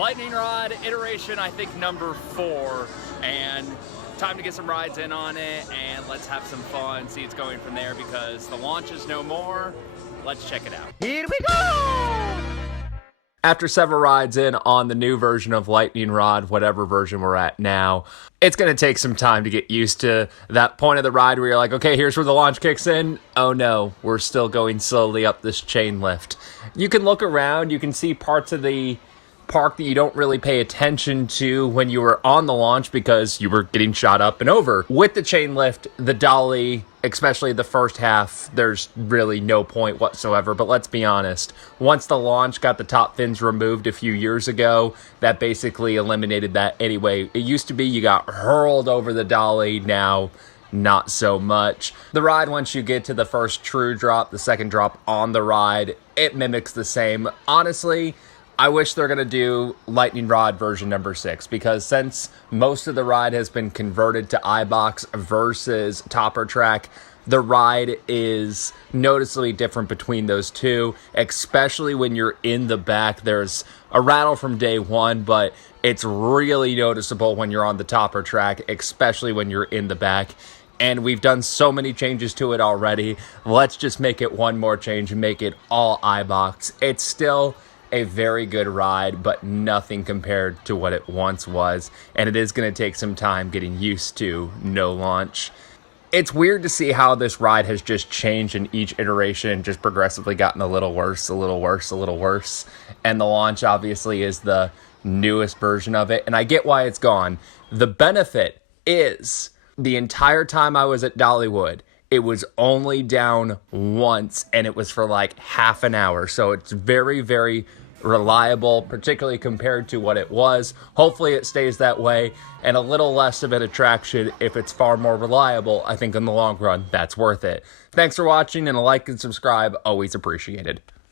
Lightning Rod iteration, I think number 4, and time to get some rides in on it, and let's have some fun, see it's going from there, because the launch is no more. Let's check it out. Here we go! After several rides in on the new version of Lightning Rod, whatever version we're at now, it's going to take some time to get used to that point of the ride where you're like, okay, here's where the launch kicks in. Oh no, we're still going slowly up this chain lift. You can look around, you can see parts of the park that you don't really pay attention to when you were on the launch because you were getting shot up and over. With the chain lift, the dolly, especially the first half, there's really no point whatsoever. But let's be honest, once the launch got the top fins removed a few years ago, that basically eliminated that anyway. It used to be you got hurled over the dolly, now not so much. The ride, once you get to the first true drop, the second drop on the ride, it mimics the same. Honestly, I wish they're going to do Lightning Rod version number 6, because since most of the ride has been converted to iBox versus Topper Track, the ride is noticeably different between those two, especially when you're in the back. There's a rattle from day one, but it's really noticeable when you're on the Topper Track, especially when you're in the back. And we've done so many changes to it already. Let's just make it one more change and make it all iBox. It's still a very good ride, but nothing compared to what it once was, and it is going to take some time getting used to no launch. It's weird to see how this ride has just changed in each iteration and just progressively gotten a little worse, a little worse, a little worse, and the launch obviously is the newest version of it, and I get why it's gone. The benefit is the entire time I was at Dollywood, it was only down once, and it was for like half an hour. So it's very, very reliable, particularly compared to what it was. Hopefully it stays that way, and a little less of an attraction if it's far more reliable. I think in the long run, that's worth it. Thanks for watching, and a like and subscribe, always appreciated.